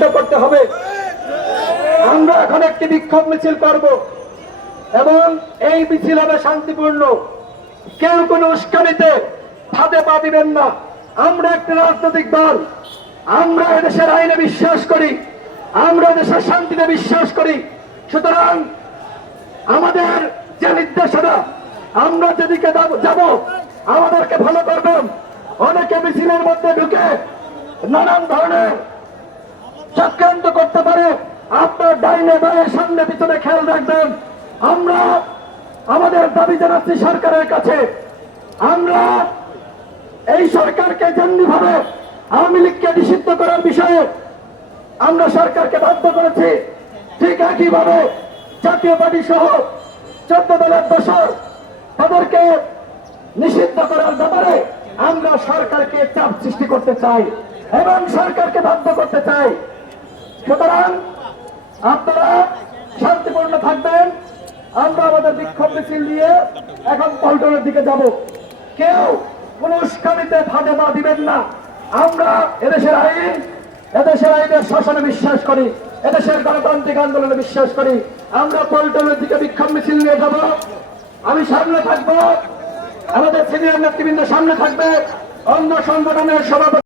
বন্ধ করতে হবে। আমরা এখন একটি বিক্ষোভ মিছিল করব এবং এই মিছিল হবে শান্তিপূর্ণ। কেউ কোনো উস্কানিতে ফাঁদে পা দিবেন না। আমরা একটি রাজনৈতিক দল, আমরা এদেশের আইনে বিশ্বাস করি, আমরা দেশের শান্তিতে বিশ্বাস করি। সুতরাং আমাদের যে নির্দেশনা, আমরা যেদিকে যাব আমাদেরকে ভালো করবেন। অনেকে মিছিলের মধ্যে ঢুকে নানান ধরনের চক্রান্ত করতে পারে। আপনার ডাইনে বায়ে সামনে পিছনে খেয়াল রাখবেন। আমরা আমাদের দাবি জানাচ্ছি সরকারের কাছে, আমরা এই সরকারকে যেমনিভাবে আওয়ামী লীগকে নিষিদ্ধ করার বিষয়ে আমরা সরকারকে বাধ্য করেছি, ঠিক একইভাবে জাতীয় পার্টি সহ 14 দলের দোসর তাদেরকে নিষিদ্ধ করার ব্যাপারে আমরা সরকারকে চাপ সৃষ্টি করতে চাই এবং সরকারকে বাধ্য করতে চাই। সুতরাং আপনারা শান্তিপূর্ণ থাকবেন। আমরা আমাদের বিক্ষোভ মিছিল নিয়ে এখন পল্টনের দিকে যাব। কেউ কোন উস্কানিতে ফাঁদে পা দিবেন না। আমরা এদেশের আইনের শাসনে বিশ্বাস করি, এদেশের গণতান্ত্রিক আন্দোলনে বিশ্বাস করি। আমরা পল্টনের দিকে বিক্ষোভ মিছিল নিয়ে যাব। আমি সামনে থাকবো, আমাদের সিনিয়র নেতৃবৃন্দ সামনে থাকবে, অন্য সংগঠনের সভাপতি